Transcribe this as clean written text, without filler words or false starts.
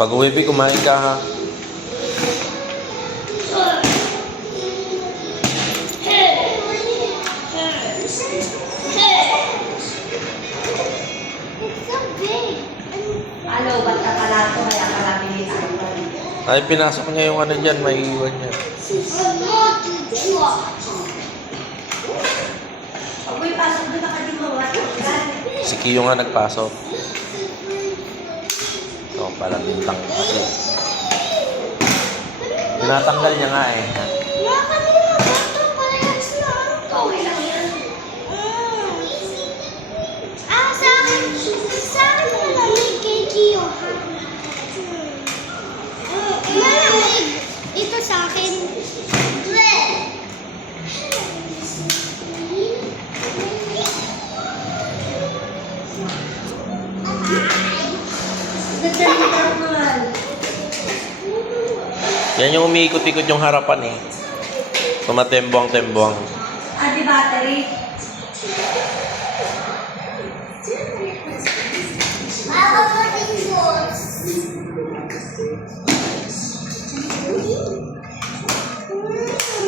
Pag uwi, kumain ka ha. Ano, ba't ka pala ito? Kaya pala pinitayin ko. Ay, pinasok niya yung ano dyan, may iwan niya. Pag may pasok doon ka di mawat. Si Kiyo nga nagpasok. Ito pala bintang kasi. Tinatanggal niya nga eh. Okay lang yan. Sa akin malamig kay Kiyo, ha? Malamig. Ito sa akin. Nagdalitar naman. Yan yung umiikot-ikot yung harapan eh. Tumatembong-tembong. Ah, di battery? Mama,